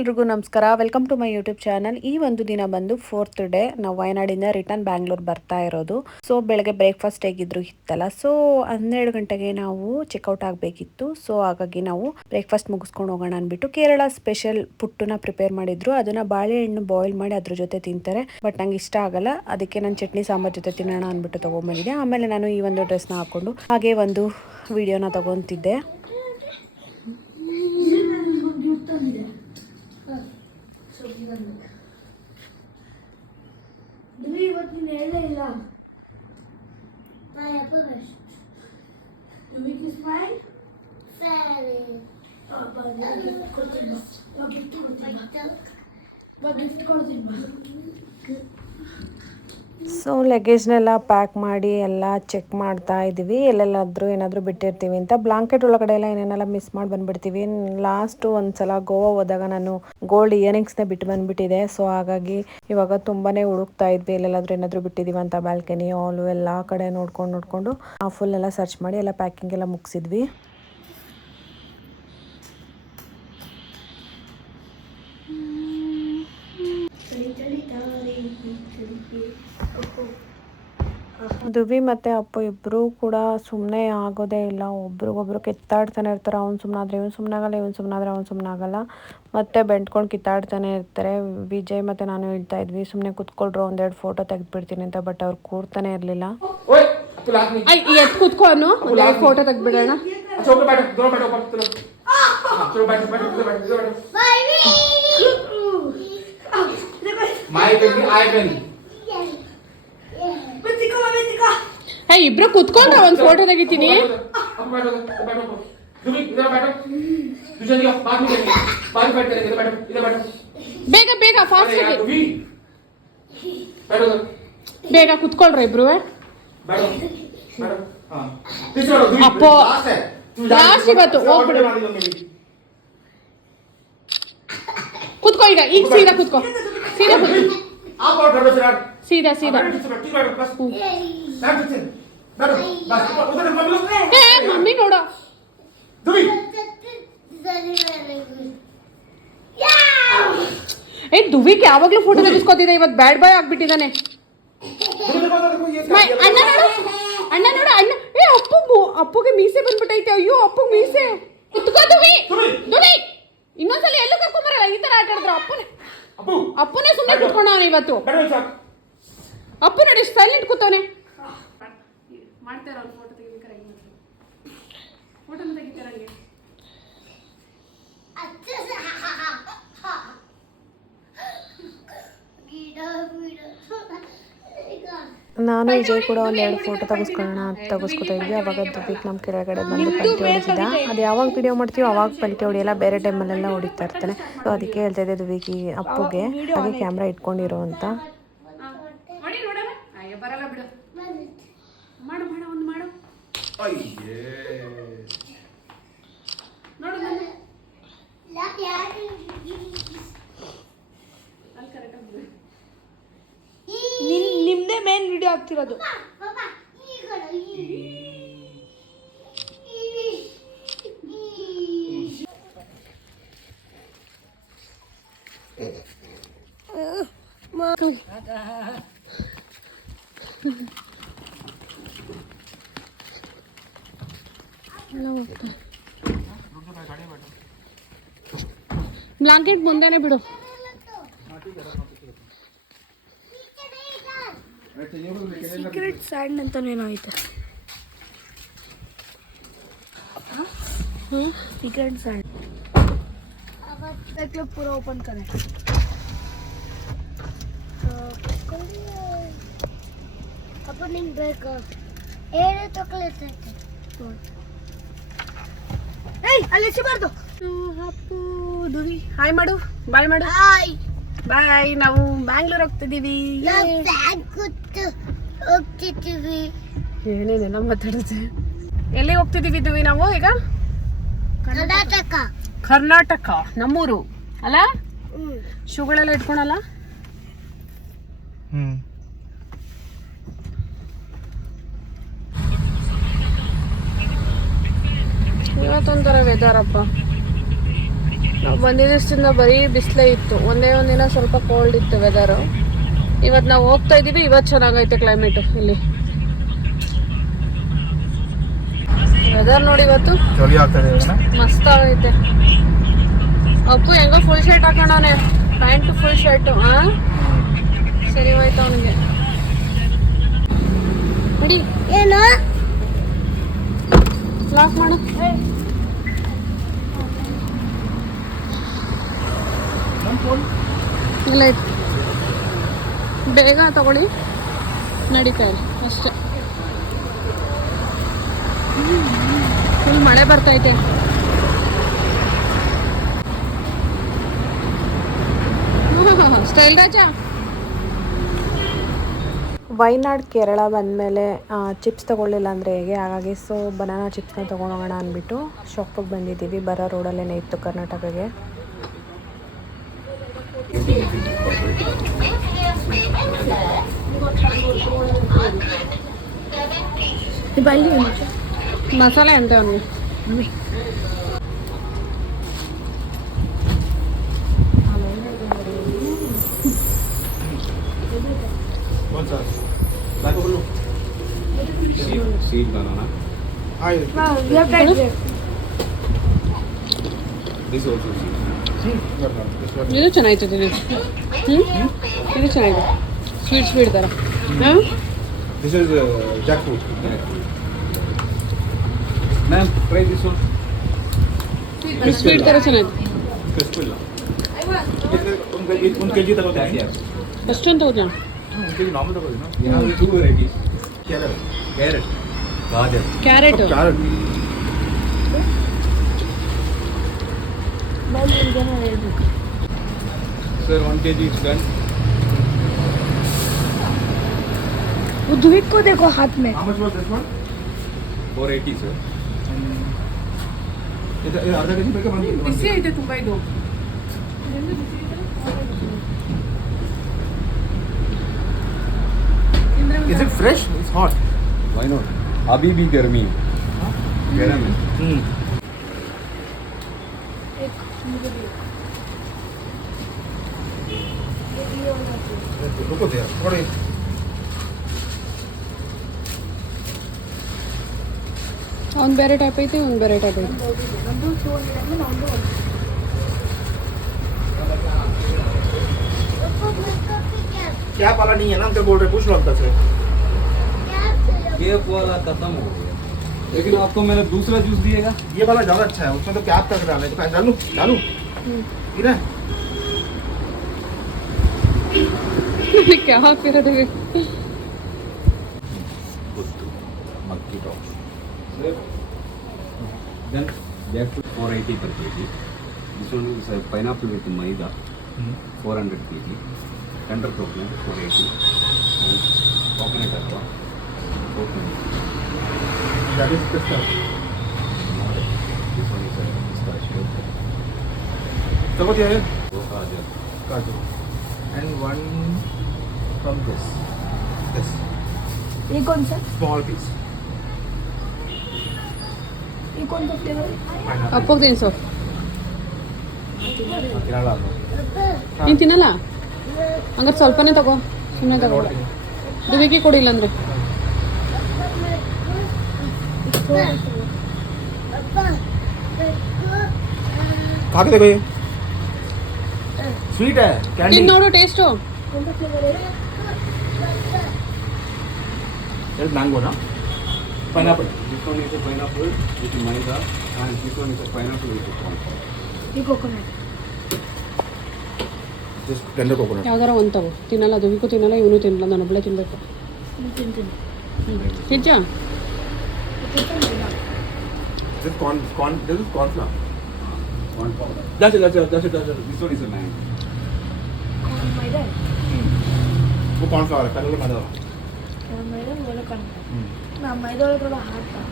ಎಲ್ರಿಗೂ ನಮಸ್ಕಾರ. Welcome to my YouTube channel. ಈ ಒಂದು ದಿನ ಬಂದು 4th ಡೇ. ನಾವು ವಯನಾಡಿಂದ ರಿಟರ್ನ್ ಬ್ಯಾಂಗ್ಳೂರ್ ಬರ್ತಾ ಇರೋದು. ಸೊ ಬೆಳಗ್ಗೆ ಬ್ರೇಕ್ಫಾಸ್ಟ್ ಹೇಗಿದ್ರು ಇತ್ತಲ್ಲ, ಸೊ 12 ಗಂಟೆಗೆ ನಾವು ಚೆಕ್ಔಟ್ ಆಗಬೇಕಿತ್ತು. ಸೊ ಹಾಗಾಗಿ ನಾವು ಬ್ರೇಕ್ಫಾಸ್ಟ್ ಮುಗಿಸ್ಕೊಂಡು ಹೋಗೋಣ ಅಂದ್ಬಿಟ್ಟು ಕೇರಳ ಸ್ಪೆಷಲ್ ಪುಟ್ಟುನ ಪ್ರಿಪೇರ್ ಮಾಡಿದ್ರು. ಅದನ್ನ ಬಾಳೆಹಣ್ಣು ಬಾಯ್ಲ್ ಮಾಡಿ ಅದ್ರ ಜೊತೆ ತಿಂತಾರೆ. ಬಟ್ ನಂಗೆ ಇಷ್ಟ ಆಗಲ್ಲ, ಅದಕ್ಕೆ ನಾನು ಚಟ್ನಿ ಸಾಂಬಾರ್ ಜೊತೆ ತಿನ್ನೋಣ ಅಂದ್ಬಿಟ್ಟು ತಗೊಂಡ್ಬಂದಿದ್ದೆ. ಆಮೇಲೆ ನಾನು ಈ ಒಂದು ಡ್ರೆಸ್ನ ಹಾಕೊಂಡು ಹಾಗೆ ಒಂದು ವಿಡಿಯೋನ ತಗೊಂತಿದ್ದೆ. ಸೊ ಲಗೇಜ್ನೆಲ್ಲ ಪ್ಯಾಕ್ ಮಾಡಿ ಎಲ್ಲ ಚೆಕ್ ಮಾಡ್ತಾ ಇದ್ದೀವಿ, ಎಲ್ಲೆಲ್ಲಾದರೂ ಏನಾದರೂ ಬಿಟ್ಟಿರ್ತೀವಿ ಅಂತ. ಬ್ಲಾಂಕೆಟ್ ಒಳಗಡೆ ಎಲ್ಲ ಏನೇನೆಲ್ಲ ಮಿಸ್ ಮಾಡಿ ಬಂದುಬಿಡ್ತೀವಿ. ಲಾಸ್ಟ್ ಒಂದ್ಸಲ ಗೋವಾ ಹೋದಾಗ ನಾನು ಗೋಲ್ಡ್ ಇಯರಿಂಗ್ಸ್ನೇ ಬಿಟ್ಟು ಬಂದುಬಿಟ್ಟಿದೆ. ಸೊ ಹಾಗಾಗಿ ಇವಾಗ ತುಂಬಾ ಹುಡುಕ್ತಾ ಇದ್ವಿ, ಎಲ್ಲೆಲ್ಲಾದರೂ ಏನಾದರೂ ಬಿಟ್ಟಿದ್ದೀವಿ ಅಂತ. ಬ್ಯಾಲ್ಕನಿ ಹಾಲು ಎಲ್ಲ ಕಡೆ ನೋಡ್ಕೊಂಡು ಫುಲ್ ಎಲ್ಲ ಸರ್ಚ್ ಮಾಡಿ ಎಲ್ಲ ಪ್ಯಾಕಿಂಗ್ ಎಲ್ಲ ಮುಗಿಸಿದ್ವಿ. ದುವಿ ಮತ್ತು ಅಪ್ಪು ಇಬ್ಬರು ಕೂಡ ಸುಮ್ಮನೆ ಆಗೋದೇ ಇಲ್ಲ. ಒಬ್ರಿಗೊಬ್ರು ಕಿತ್ತಾಡ್ತಾನೆ ಇರ್ತಾರೆ. ಅವ್ನು ಸುಮ್ಮನಾದ್ರೆ ಇವ್ನು ಸುಮ್ಮನಾಗಲ್ಲ, ಇವ್ನು ಸುಮ್ಮನಾದ್ರೆ ಅವ್ನು ಸುಮ್ಮನಾಗಲ್ಲ. ಮತ್ತೆ ಬೆಂಟ್ಕೊಂಡು ಕಿತ್ತಾಡ್ತಾನೆ ಇರ್ತಾರೆ. ವಿಜಯ್ ಮತ್ತು ನಾನು ಹೇಳ್ತಾ ಇದ್ವಿ, ಸುಮ್ಮನೆ ಕೂತ್ಕೊಳ್ರು, ಒಂದೆರಡು ಫೋಟೋ ತೆಗೆದುಬಿಡ್ತೀನಿ ಅಂತ. ಬಟ್ ಅವ್ರು ಕೂರ್ತಾನೆ ಇರಲಿಲ್ಲ. ಕೂತ್ಕೊಂಡು ಫೋಟೋ ತೆಗೆದ್ಬಿಡೋಣ. ಇಬ್ರು ಕುತ್ಕೊಂಡ್ರೆ ಒಂದ್ ಫೋಟೋ ತೆಗಿತೀನಿ. ಬೇಗ ಬೇಗ ಫಾಸ್ಟ್ ಆಗಿ ಬೇಗ ಕುತ್ಕೊಳ್ರ ಇಬ್ರು. ಅಪ್ಪೋ ಲಾಸ್ಟ್ ಇವತ್ತು ಹೋಗ್ಬಿಡು. ಕುತ್ಕೋ ಈಗ ಸೀದಾ ಕುತ್ಕೋ, ಸೀದಾ ಸೀದಾ ಸೀದಾ. ಮಮ್ಮಿ ನೋಡ, ದುವಿಗೆ ಯಾವಾಗ್ಲೂ ಫೋಟೋ ತೆಗಿಸ್ಕೊತಿದ್ದೆ, ಇವತ್ತು ಬ್ಯಾಡ್ ಬಾಯ್ ಆಗ್ಬಿಟ್ಟಿದ್ದಾನೆ. ಅಣ್ಣ ನೋಡು, ಅಣ್ಣ ನೋಡು, ಅಣ್ಣ. ಅಪ್ಪುಗೆ ಮೀಸೆ ಬಂದ್ಬಿಟ್ಟೈತೆ. ಅಯ್ಯೋ ಅಪ್ಪು ಮೀಸೆ. ಕುತ್ಕೋ ದುವಿ, ದುವಿ ಇನ್ನೊಂದ್ಸಲ ಎಲ್ಲೂ ಕರ್ಕೊಂಬರಲ್ಲ. ಈ ತರ ಆಟ ಆಡಿದ್ರು ಅಪ್ಪನೇ ಸುಮ್ಮನೆ ಕುತ್ಕೊಂಡವನ ಇವತ್ತು. ಅಪ್ಪು ನೋಡಿ ಸೈಲೆಂಟ್ ಕೂತವನೆ. ಮಾಡ್ತಾರ ಫೋಟೋ ತೆಗಿಬೇಕಾರೆ ಫೋಟೋ ತೆಗಿತಾರ. ನಾನು ವಿಜಯ್ ಕೂಡ ಒಂದೆರಡು ಫೋಟೋ ತೆಗೆಸ್ಕೊತಾ ಇದ್ವಿ. ಅವಾಗ ದುಬಿಕ್ ನಮ್ಮ ಕೆಳಗಡೆ ಬಂದು ಪಲ್ಟಿ ಹೊಡಿತಿದ್ದ. ಅದು ಯಾವಾಗ ವಿಡಿಯೋ ಮಾಡ್ತೀವಿ ಅವಾಗ ಪಲ್ಟಿ ಹೊಡಿಯಲ್ಲ, ಬೇರೆ ಟೈಮಲ್ಲೆಲ್ಲ ಹೊಡಿತಾ ಇರ್ತಾನೆ. ಸೊ ಅದಕ್ಕೆ ಹೇಳ್ತಾ ಇದ್ದೆ ದುಬಿಗೆ ಅಪ್ಪುಗೆ ಹಾಗೆ ಕ್ಯಾಮ್ರಾ ಇಟ್ಕೊಂಡಿರೋ ಅಂತ. ನಿಮ್ದೇ ಮೇನ್ ವಿಡಿಯೋ ಆಗ್ತಿರೋದು. ಬ್ಲಾಂಕೆಟ್ ಮುಂದೆನೆ ಬಿಡು. ಸೀಕ್ರೆಟ್ ಸ್ಯಾಂಡ್ ಅಂತಾನೇನೋ ಐತೆ. ಸೀಕ್ರೆಟ್ ಸ್ಯಾಂಡ್ ಪೂರ ಓಪನ್ करे. ಅಪ್ಪ ನಿಂಗೆ ಬೇಕಾ? ಏನೇ ಚಾಕ್ಲೇಟ್ ಐತೆ. ಏಯ್ ಅಲ್ಲಿ ಸಿಬಾರ್ದು. ಅಪ್ಪು ದುವಿ ಹಾಯ್ ಮಾಡು, ಬಾಯ್ ಮಾಡು. Hi bye. ನಾವು ಬ್ಯಾಂಗ್ಳೂರ್ ಹೋಗ್ತಿದ್ದೀವಿ. ಏನೇನೆಲ್ಲ ಮಾತಾಡುತ್ತೆ. ಎಲ್ಲಿ ಹೋಗ್ತಿದ್ದೀವಿ ದುವಿ ನಾವು ಈಗ? ಕರ್ನಾಟಕ ನಮ್ಮೂರು ಅಲ್ಲ? ಶೂಗಳೆಲ್ಲ ಇಟ್ಕೊಳಲ್ಲ. ಇವತ್ತೊಂಥರ ವೆದರ್ ಅಪ್ಪ. ನಾವು ಬಂದಿದ್ದ ದಿವಸದಿಂದ ಬರೀ ಬಿಸಿಲೇ ಇತ್ತು. ಒಂದೇ ಒಂದಿನ ಸ್ವಲ್ಪ ಕೋಲ್ಡ್ ಇತ್ತು ವೆದರು. ಇವತ್ತು ನಾವು ಹೋಗ್ತಾ ಇದ್ದೀವಿ. ಇವತ್ತು ಚೆನ್ನಾಗೈತೆ ಕ್ಲೈಮೇಟು ಇಲ್ಲಿ. ವೆದರ್ ನೋಡಿ ಇವತ್ತು ಚಳಿ ಆಗ್ತದೆ. ಮಸ್ತ್ ಆಗೈತೆ. ಅಪ್ಪು ಹೆಂಗೋ ಫುಲ್ ಶರ್ಟ್ ಹಾಕೋಣನೆ, ಪ್ಯಾಂಟು ಫುಲ್ ಶರ್ಟು. ಸರಿ ಹೋಯ್ತು ಅವನಿಗೆ. ನಡಿ ಏನು ಲಾಕ್ ಮಾಡು. ಇಲ್ಲ ಇತ್ತು, ಬೇಗ ತಗೊಳ್ಳಿ, ನಡೀತಾ ಇದೆ ಅಷ್ಟೇ. ಫುಲ್ ಮಳೆ ಬರ್ತೈತೆ. ಸ್ಟೈಲ್ ರಾಜಾ. ವೈನಾಡ್ ಕೇರಳ ಬಂದಮೇಲೆ ಚಿಪ್ಸ್ ತೊಗೊಳ್ಳಿಲ್ಲ ಅಂದರೆ ಹೇಗೆ, ಹಾಗಾಗಿ ಸೊ ಬನಾನಾ ಚಿಪ್ಸ್ನ ತೊಗೊಂಡೋಗೋಣ ಅಂದ್ಬಿಟ್ಟು ಶಾಪಿಗೆ ಬಂದಿದ್ದೀವಿ. ಬರೋ ರೋಡಲ್ಲೇ ಇತ್ತು ಕರ್ನಾಟಕಗೆ. ಮಸಾಲೆ ಅಂತ ಅವನಿಗೆ. Seed banana. Wow, you have tried it. This also seed. ಇದು ಚೆನ್ನಾಗಿತ್ತು. ಇದು ಚೆನ್ನಾಗಿದೆ, ಸ್ವೀಟ್ ಸ್ವೀಟ್ ಥರ. This is jackfruit. Ma'am, try this one. Sweet ಥರ ಚೆನ್ನಾಗಿದೆ. Crispy ಇಲ್ಲ. ಒಂದು ಕೆಜಿ ತಗೋತಾ ಇದೆಯಾ? ಅಷ್ಟೊಂದು ತಗೋಣ. ಒಂದು ಕೆಜಿ ನಾರ್ಮಲ್ ತಗೋದಿನ? You have two varieties. Carrot. Gajar. Carrot. Carrot. Sir, 1 kg is done. Udvik को देखो हाथ में. How much was this one? 480, sir. ಇದು ಅರ್ಧ ಕೆಜಿ ಬೇಕಾ? ಬಿಸಿ ಐತೆ ತುಂಬ ಇದು. Is it fresh? It's hot. Why not? अभी भी गर्मी है. गर्म है. रुको जरा थोड़ी. ಒಂದು ಬೇರೆ ಟೈಪ್ ಐತೆ, ಒಂದು ಬೇರೆ ಟೈಪ್ ಐತೆ. क्या वाला नहीं है ना अंकल बोल रहे, पूछ लो अंकल से. केप वाला खत्म हो गया. लेकिन आपको मैंने दूसरा जूस दिएगा. ये वाला ज्यादा अच्छा है, उसमें तो कैप तक डालना है. तो डालू ठीक है. क्या ಹಾಕ್ತಿರೋದು? मक्की top. Then jackfruit 480 per kg. This one is pineapple with maida. 400 kg. Tender coconut 480. And coconut alwa 420. That is the stuff. This one is pistachio. तको दिया है वो काजू. काजू. And one from this. ये कौन सा? Small piece. ये कौन सा फ्लेवर है? Pineapple. ಅಪ್ಪಗೆ ತಿನ್ಸು. किनाला. ನೀನು ತಿನ್ನಲ್ಲ? ಹಂಗಾರೆ ಸ್ವಲ್ಪನೇ ತಗೋ, ಸುಮ್ಮನೆ ತಗೋ. ದುವಿಗೆ ಕೊಡಿಲ್ಲ ಅಂದರೆ. खा के देखो ये. Sweet है. Candy. ತಿನ್ನು ನೋಡು ಟೇಸ್ಟು. कौन सा फ्लेवर है? This is mango ना? Pineapple. This one is a pineapple with maida and this one is a pineapple with corn. ये कोकोनट. This tender coconut. ಯಾವ್ದಾರ ಒಂದು ತಗೋ. ತಿನ್ನಲ್ಲ, ದುವಿಗೂ ತಿನ್ನಲ್ಲ, ಇವನು ತಿನ್ನಲ್ಲ, ನಾನು ಒಬ್ಬಳೇ ತಿನ್ನಬೇಕು. ನಿಜ? This is corn flour. Corn powder. That's it. This one is a mango. मैदा है. वो corn flour है. पहले वो मैदा. मैदा वाला कौन था? ना मैदा वाला थोड़ा हार्ड था.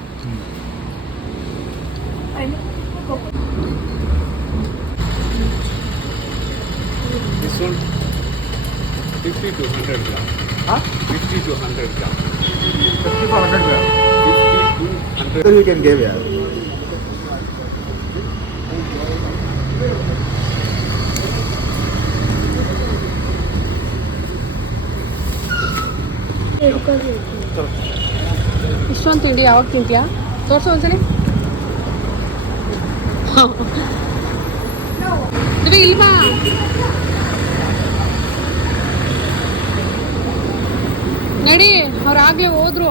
This one 50 to 100 gram. Huh? 50 to 100 gram. 50 for 100 gram. 50 to 100. You can give, yeah. ಇಷ್ಟೊಂದು ತಿಂಡಿ ಯಾವಾಗ ತಿಂತೀಯಾ? ತೋರ್ಸು ಒಂದ್ಸಲಿ. ಇಲ್ವಾ? ನಡಿ, ಅವ್ರು ಆಗ್ಲೇ ಹೋದ್ರು.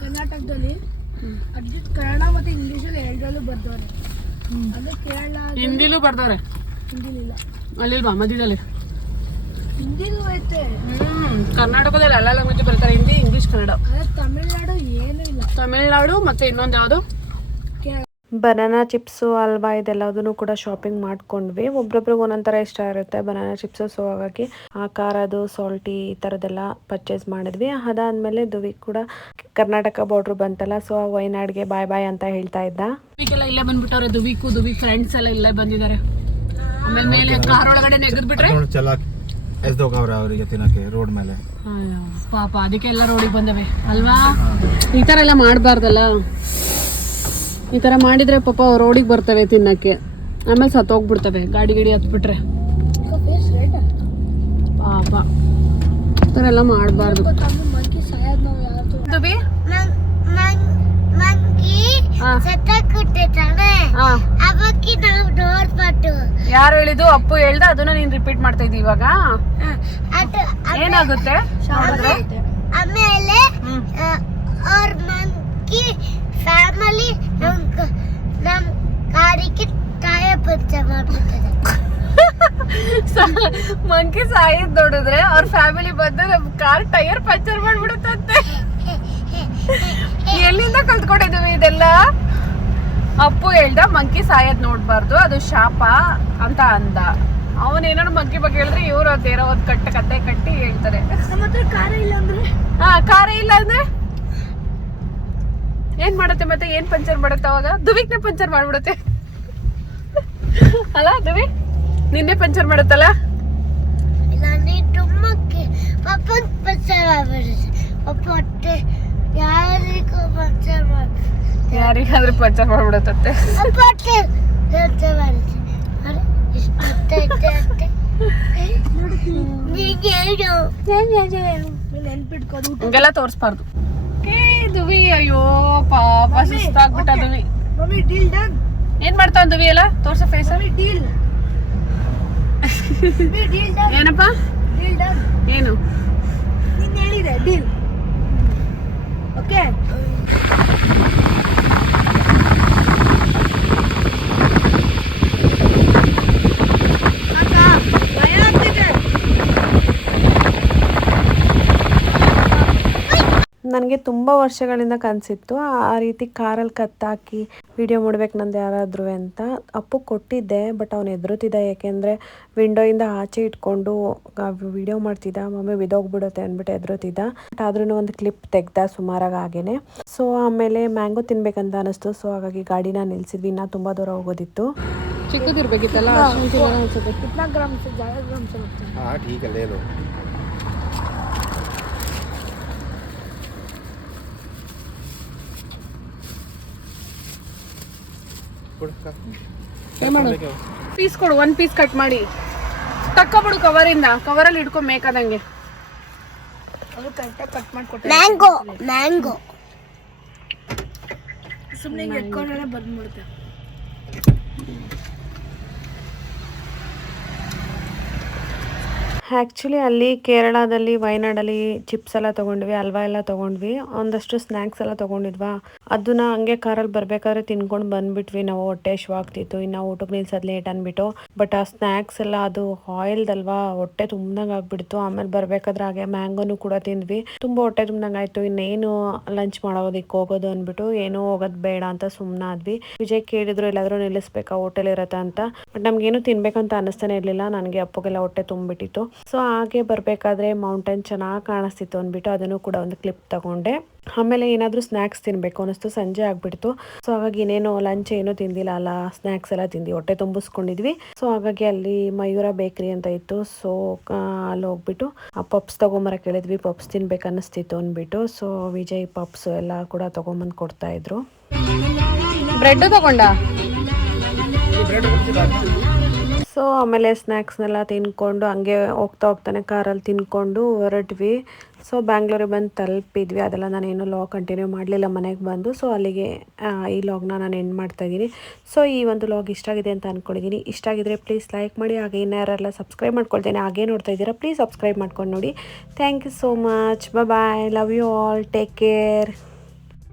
ಕರ್ನಾಟಕದಲ್ಲಿ ಅಡ್ಜಸ್ಟ್ ಕನ್ನಡ ಮತ್ತೆ ಇಂಗ್ಲಿಷಲ್ಲಿ ಎರಡರಲ್ಲೂ ಬರ್ದವ್ರೆ. ಅದು ಕೇರಳ ಹಿಂದಿಲೂ ಬರ್ದವ್ರೆ. ಹಿಂದಿಲಿಲ್ಲ, ಅಲ್ಲಿಲ್ವಾ ಮಧ್ಯದಲ್ಲಿ? ಹಿಂದಿಲೂ ಐತೆ. ಕರ್ನಾಟಕದಲ್ಲಿ ಎಲ್ಲ ಲ್ಯಾಂಗ್ವೇಜ್ ಬರ್ತಾರೆ, ಹಿಂದಿ, ಇಂಗ್ಲಿಷ್, ಕನ್ನಡ. ಅದೇ ತಮಿಳ್ನಾಡು ಏನೂ ಇಲ್ಲ. ತಮಿಳ್ನಾಡು ಮತ್ತೆ ಇನ್ನೊಂದು ಯಾವುದು? ಬನಾನಾ ಚಿಪ್ಸು ಹಲ್ವಾ ಇದೆಲ್ಲದನ್ನು ಕೂಡ ಶಾಪಿಂಗ್ ಮಾಡ್ಕೊಂಡ್ವಿ. ಒಬ್ರೊಬ್ರಿಗೆ ಒಂದೊಂಥರ ಇಷ್ಟ ಇರುತ್ತೆ ಬನಾನಾ ಚಿಪ್ಸು. ಸೊ ಹಾಗಾಗಿ ಆ ಖಾರದು ಸಾಲ್ಟಿ ಈ ಥರದ್ದೆಲ್ಲ ಪರ್ಚೇಸ್ ಮಾಡಿದ್ವಿ. ಅದಾದಮೇಲೆ ದುವಿ ಕೂಡ ಕರ್ನಾಟಕ ಬಾರ್ಡ್ರ್ ಬಂತಲ್ಲ, ಸೊ ವಯನಾಡ್ಗೆ ಬಾಯ್ ಬಾಯ್ ಅಂತ ಹೇಳ್ತಾ ಇದ್ದ. ದುವಿಗೆಲ್ಲ ಇಲ್ಲೇ ಬಂದ್ಬಿಟ್ಟವ್ರೆ. ದುವಿ ಫ್ರೆಂಡ್ಸ್ ಎಲ್ಲ ಇಲ್ಲೇ ಬಂದಿದ್ದಾರೆ. ಆಮೇಲೆ ಮೇಲೆ ಕಾರ್ ಒಳಗಡೆ ನೆಗೆದ್ಬಿಟ್ರೆ ಅವರಿಗೆ ತಿನ್ನಕ್ಕೆ ರೋಡ್ ಮೇಲೆ ಪಾಪ, ಅದಕ್ಕೆ ಎಲ್ಲ ರೋಡಿಗೆ ಬಂದವೆ ಅಲ್ವಾ? ಈ ಥರ ಎಲ್ಲ ಮಾಡಬಾರ್ದಲ್ಲ. ಈ ಥರ ಮಾಡಿದ್ರೆ ಪಾಪ ರೋಡಿಗೆ ಬರ್ತವೆ ತಿನ್ನಕ್ಕೆ, ಆಮೇಲೆ ಸತ್ತೋಗ್ಬಿಡ್ತವೆ ಗಾಡಿ ಹತ್ಬಿಟ್ರೆ. ಪಾಪ ಈ ಥರ ಎಲ್ಲ ಮಾಡಬಾರ್ದು. ಮಂಕಿ ಸಾಯದ್ ನಾವು ಯಾರು ದುವಿ ಯಾರು ಹೇಳಿದ್ದು? ಅಪ್ಪು ಹೇಳ್ದ, ಅದನ್ನ ನೀನ್ ರಿಪೀಟ್ ಮಾಡ್ತಾ ಇದ್ದಿ ಇವಾಗ. ಏನಾಗುತ್ತೆ ಆಮೇಲೆ ಅವ್ರ ಮಂಕಿ ಫ್ಯಾಮಿಲಿ ನಮ್ ಗಾಡಿಗೆ ಟೈರ್ ಪಂಚರ್ ಮಾಡ್ಬಿಡ್ತದೆ. ಮಂಕಿ ಸಾಯಿದ್ ನೋಡಿದ್ರೆ ಅವ್ರ ಫ್ಯಾಮಿಲಿ ಬಂದು ನಮ್ ಕಾರ್ ಟೈರ್ ಪಂಚರ್ ಮಾಡ್ಬಿಡುತ್ತಂತೆ. ಎಲ್ಲಿಂದ ಕಲ್ತ್ಕೊಂಡಿದ್ವಿ ಇದೆಲ್ಲ? ಅಪ್ಪು ಹೇಳ್ದ ಮಂಕಿ ಸಾಯದ್ ನೋಡ್ಬಾರ್ದು, ಅದು ಶಾಪ ಅಂತ ಅಂದ. ಅವನೇನಾದ್ರು ಮಂಕಿ ಬಗ್ಗೆ ಹೇಳಿದ್ರೆ ಇವ್ರು ಅದೇನೋ ಒಂದ್ ಕತೆ ಕಟ್ಟಿ ಹೇಳ್ತಾರೆ. ಖಾರ ಇಲ್ಲ ಅಂದ್ರೆ ಖಾರ ಇಲ್ಲ ಅಂದ್ರೆ ಏನ್ ಮಾಡುತ್ತೆ ಮತ್ತೆ? ಏನ್ ಪಂಚರ್ ಮಾಡುತ್ತೆ ಅವಾಗ? ದುವಿಕ್ನೆ ಪಂಚರ್ ಮಾಡ್ಬಿಡುತ್ತೆ ಅಲ್ಲ? ದುವಿ ನಿನ್ನೆ ಪಂಚರ್ ಮಾಡುತ್ತಲ್ಲ? ಪಪ್ಪನ್ ಪಂಚರ್ ಮಾಡ್ಬಿಡುತ್ತೆ. ಪಪ್ಪ ಹೊಟ್ಟೆ ಯಾರಿಗೂ ಪಂಚರ್ ಮಾಡ್ಬಿಡುತ್ತೆ. ಯಾರಿಗಾದ್ರೂ ಪಂಚರ್ ಮಾಡ್ಬಿಡತ್ತೆ. ನೆನ್ಪಿಟ್ಕೋದು ಹಂಗೆಲ್ಲ ತೋರಿಸ್ಬಾರ್ದು. ದುವಿ ಅಯ್ಯೋ ಪಾಪ, ಸುಸ್ತಾಗ್ಬಿಟ್ಟ ದುವಿ. Mummy deal done. ಏನ್ ಮಾಡ್ತಾವ ದುವಿ ಎಲ್ಲ? ತೋರ್ಸ ಫೇಸ್. Deal deal done. ಏನಪ್ಪ ಡೀಲ್ ಡನ್? ಏನು ನೀನ್ ಹೇಳಿದೆ ಡೀಲ್. ಓಕೆ ನನಗೆ ತುಂಬ ವರ್ಷಗಳಿಂದ ಕನಸಿತ್ತು ಆ ರೀತಿ ಕಾರಲ್ಲಿ ಕತ್ತಾಕಿ ವಿಡಿಯೋ ಮಾಡ್ಬೇಕು ನಂದು ಯಾರಾದರೂ ಅಂತ. ಅಪ್ಪು ಕೊಟ್ಟಿದ್ದೆ, ಬಟ್ ಅವನು ಎದುರುತ್ತಿದ್ದ. ಯಾಕೆಂದರೆ ವಿಂಡೋಯಿಂದ ಆಚೆ ಇಟ್ಕೊಂಡು ವಿಡಿಯೋ ಮಾಡ್ತಿದ್ದ. ಮಮ್ಮಿ ಬಿದೋಗ್ಬಿಡುತ್ತೆ ಅಂದ್ಬಿಟ್ಟು ಎದುರುತ್ತಿದ್ದ. ಬಟ್ ಆದ್ರೂ ಒಂದು ಕ್ಲಿಪ್ ತೆಗ್ದ ಸುಮಾರಾಗಿ ಹಾಗೇನೆ. ಸೊ ಆಮೇಲೆ ಮ್ಯಾಂಗೋ ತಿನ್ಬೇಕಂತ ಅನಿಸ್ತು. ಸೊ ಹಾಗಾಗಿ ಗಾಡಿನ ನಿಲ್ಸಿದ್ವಿ. ಇನ್ನೂ ತುಂಬ ದೂರ ಹೋಗೋದಿತ್ತು. ಚಿಕ್ಕದಿರ್ಬೇಕಿತ್ತಲ್ಲ. कितना ग्राम से ज्यादा ग्राम से लगता है? हाँ ठीक है ले लो. ಪೀಸ್ ಕೊಡು, 1 ಪೀಸ್ ಕಟ್ ಮಾಡಿ ತಕ್ಕೊಬಿಡು ಕವರಿಂದ. ಕವರಲ್ಲಿ ಹಿಡ್ಕೊ ಮೇಕದಂಗೆ. ಅದು ಕರೆಕ್ಟಾಗಿ ಕಟ್ ಮಾಡಿಕೊಟ್ಟೆ. ಮ್ಯಾಂಗೋ ಸುಮ್ಮನೆ ಎತ್ಕೊಂಡ್ರೆ ಬಂದ್ಬಿಡುತ್ತೆ. ಆ್ಯಕ್ಚುಲಿ ಅಲ್ಲಿ ಕೇರಳದಲ್ಲಿ ವಯನಾಡಲ್ಲಿ ಚಿಪ್ಸ್ ಎಲ್ಲ ತೊಗೊಂಡ್ವಿ, ಹಲ್ವಾ ಎಲ್ಲ ತೊಗೊಂಡ್ವಿ, ಒಂದಷ್ಟು ಸ್ನ್ಯಾಕ್ಸ್ ಎಲ್ಲ ತೊಗೊಂಡಿದ್ವಾ. ಅದನ್ನ ಹಂಗೆ ಕಾರಲ್ಲಿ ಬರಬೇಕಾದ್ರೆ ತಿನ್ಕೊಂಡು ಬಂದುಬಿಟ್ವಿ. ನಾವು ಹೊಟ್ಟೆ ಹಶ್ವಾಗ್ತಿತ್ತು. ಇನ್ನು ಊಟಕ್ಕೆ ನಿಲ್ಸೋದು ಲೇಟ್ ಅಂದ್ಬಿಟ್ಟು. ಬಟ್ ಆ ಸ್ನ್ಯಾಕ್ಸ್ ಎಲ್ಲ ಅದು ಆಯಿಲ್ದಲ್ವಾ, ಹೊಟ್ಟೆ ತುಂಬ್ದಂಗೆ ಆಗ್ಬಿಡ್ತು. ಆಮೇಲೆ ಬರಬೇಕಾದ್ರೆ ಹಾಗೆ ಮ್ಯಾಂಗೋನು ಕೂಡ ತಿಂದ್ವಿ. ತುಂಬ ಹೊಟ್ಟೆ ತುಂಬ್ದಂಗೆ ಆಯಿತು. ಇನ್ನೇನು ಲಂಚ್ ಮಾಡೋದಕ್ಕೆ ಹೋಗೋದು ಅಂದ್ಬಿಟ್ಟು ಏನೂ ಹೋಗೋದು ಬೇಡ ಅಂತ ಸುಮ್ಮನಾದ್ವಿ. ವಿಜಯ್ ಕೇಳಿದ್ರು ಎಲ್ಲಾದರೂ ನಿಲ್ಲಿಸ್ಬೇಕಾ, ಹೋಟೆಲ್ ಇರತ್ತಾ ಅಂತ. ಬಟ್ ನಮಗೇನು ತಿನ್ಬೇಕಂತ ಅನ್ನಿಸ್ತಾನೆ ಇರಲಿಲ್ಲ. ನನಗೆ ಅಪ್ಪಗೆಲ್ಲ ಹೊಟ್ಟೆ ತುಂಬಿಟ್ಟಿತ್ತು. ಸೊ ಹಾಗೆ ಬರಬೇಕಾದ್ರೆ ಮೌಂಟೇನ್ ಚೆನ್ನಾಗಿ ಕಾಣಿಸ್ತಿತ್ತು ಅಂದ್ಬಿಟ್ಟು ಅದನ್ನು ಕೂಡ ಒಂದು ಕ್ಲಿಪ್ ತಗೊಂಡೆ. ಆಮೇಲೆ ಏನಾದರೂ ಸ್ನ್ಯಾಕ್ಸ್ ತಿನ್ನಬೇಕು ಅನ್ನಿಸ್ತು, ಸಂಜೆ ಆಗಿಬಿಡ್ತು. ಸೊ ಹಾಗಾಗಿ ಇನ್ನೇನು ಲಂಚ್ ಏನೂ ತಿಂದಿಲ್ಲ ಅಲ್ಲ, ಸ್ನ್ಯಾಕ್ಸ್ ಎಲ್ಲ ತಿಂದು ಹೊಟ್ಟೆ ತುಂಬಿಸ್ಕೊಂಡಿದ್ವಿ. ಸೊ ಹಾಗಾಗಿ ಅಲ್ಲಿ ಮಯೂರ ಬೇಕ್ರಿ ಅಂತ ಇತ್ತು. ಸೊ ಅಲ್ಲಿ ಹೋಗ್ಬಿಟ್ಟು ಆ ಪಪ್ಸ್ ತೊಗೊಂಬರಕ್ಕೆ ಹೇಳಿದ್ವಿ, ಪಪ್ಸ್ ತಿನ್ಬೇಕು ಅನ್ನಿಸ್ತಿತ್ತು ಅಂದ್ಬಿಟ್ಟು. ಸೊ ವಿಜಯ್ ಪಪ್ಸ್ ಎಲ್ಲ ಕೂಡ ತೊಗೊಂಬಂದು ಕೊಡ್ತಾಯಿದ್ರು. ಬ್ರೆಡ್ ತಗೊಂಡ. ಸೊ ಆಮೇಲೆ ಸ್ನ್ಯಾಕ್ಸ್ನೆಲ್ಲ ತಿನ್ಕೊಂಡು ಹಂಗೆ ಹೋಗ್ತಾನೆ ಕಾರಲ್ಲಿ ತಿನ್ಕೊಂಡು ಹೊರಟ್ವಿ. ಸೊ ಬ್ಯಾಂಗ್ಳೂರಿಗೆ ಬಂದು ತಲುಪಿದ್ವಿ. ಅದೆಲ್ಲ ನಾನೇನು ಲಾಗ್ ಕಂಟಿನ್ಯೂ ಮಾಡಲಿಲ್ಲ ಮನೆಗೆ ಬಂದು. ಸೊ ಅಲ್ಲಿಗೆ ಈ ಲಾಗ್ನ ನಾನು ಎಂಡ್ ಮಾಡ್ತಾಯಿದ್ದೀನಿ. ಸೊ ಈ ಒಂದು ಲಾಗ್ ಇಷ್ಟ ಆಗಿದೆ ಅಂತ ಅಂದ್ಕೊಂಡಿದ್ದೀನಿ. ಇಷ್ಟ ಆಗಿದ್ರೆ ಪ್ಲೀಸ್ ಲೈಕ್ ಮಾಡಿ, ಹಾಗೆ ಇನ್ಯಾರೆಲ್ಲ ಸಬ್ಸ್ಕ್ರೈಬ್ ಮಾಡ್ಕೊಳ್ತೇನೆ ಹಾಗೆ ನೋಡ್ತಾ ಇದ್ದೀರಾ ಪ್ಲೀಸ್ ಸಬ್ಸ್ಕ್ರೈಬ್ ಮಾಡ್ಕೊಂಡು ನೋಡಿ. Thank you so much. Bye, love you all, take care.